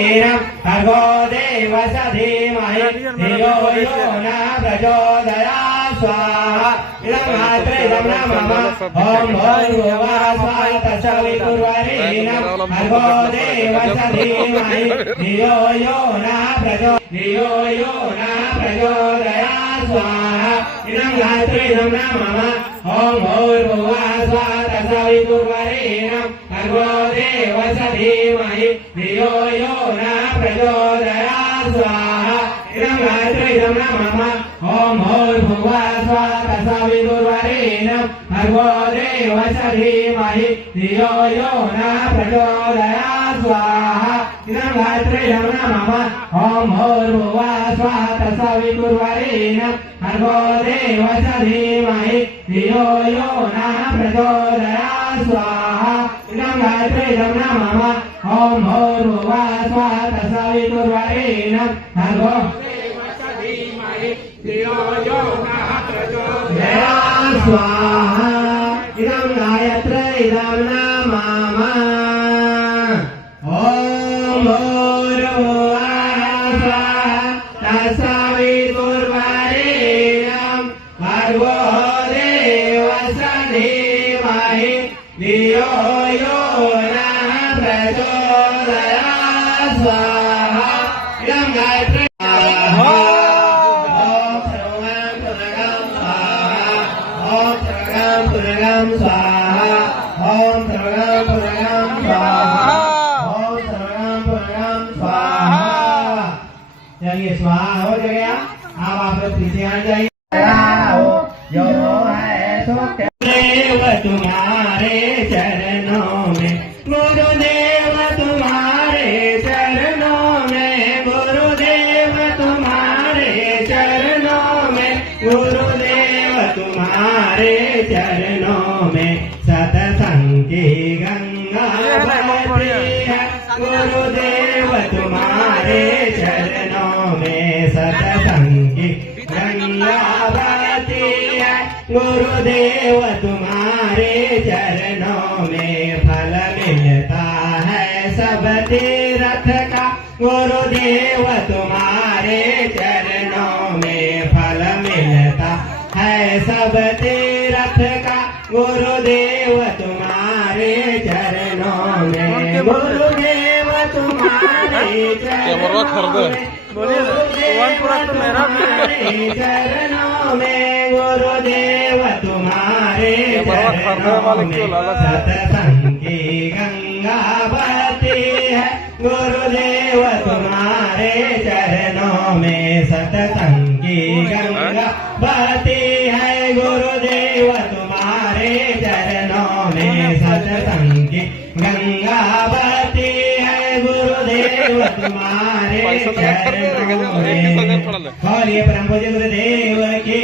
भर्गो देवस्य धीमहि धियो यो न प्रचोदयात् स्वाहा इदं मात्रे इदं नमः ॐ भूर्भुवः स्वः तत्सवितुर्वरेण्यं भर्गो देवस्य धीमहि धियो यो न प्रचोदयात् स्वाहा इदं मात्रे इदं नमः ॐ भूर्भुवः स्वः तत्सवितुर्वरेण्यं भर्गो देवस्य धीमहि धियो यो न प्रचोदयात् स्वाहा इदं मात्रे इदं नमः ॐ भूर्भुवः स्वः तत्सवितुर्वरेण्यं भर्गो देवस्य धीमहि धियो यो न प्रचोदयात् स्वाहा इदं मात्रे इदं नमः ॐ भूर्भुवः स्वः तत्सवितुर्वरेण्यं भर्गो देवस्य धीमहि धियो यो न प्रचोदयात् स्वाहा इदं मात्रे इदं नमः ॐ भूर्भुवः स्वः तत्सवितुर्वरेण्यं भर्गो देवस्य धीमहि धियो यो न प्रचोदयात् स्वाहा इदं गायत्री इदं नमः ॐ भूर्भुवः स्वः तत्सवितुर्वरेण्यं भर्गो देवस्य धीमहि धियो यो न प्रचोदयात् स्वाहा इदं गायत्री ॐ स्वाहा ॐ सर्वं स्वाहा ॐ सर्वं स्वाहा। चलिए स्वाहा हो गया। अब आप लोग पीछे आ जाइए। जो है सो देव तुम्हारे चरणों में गुरुदेव तुम्हारे चरणों में गुरुदेव तुम्हारे चरणों में गुरुदेव तुम्हारे चरणों में सतसंग की गंगा बहती है गुरुदेव तुम्हारे चरणों में सतसंग की गंगा बहती है गुरुदेव तुम्हारे चरणों में फल मिलता है सब तीर्थ का गुरुदेव तुम्हारे चरणों में फल मिलता है सब तीर्थ का गुरुदेव तुम्हारे चरणों में गुरुदेव तुम्हारे चरणों में चरणों में गुरुदेव तुम्हारे चरणों में सतसंग की गंगा बहती है गुरुदेव तुम्हारे चरणों में सतसंग की गंगा बहती है गुरुदेव तुम्हारे चरणों में सतसंग की गंगा बहती है गुरुदेव तुम्हारे चरणों में। बोलिए परम पूज्य गुरुदेव की।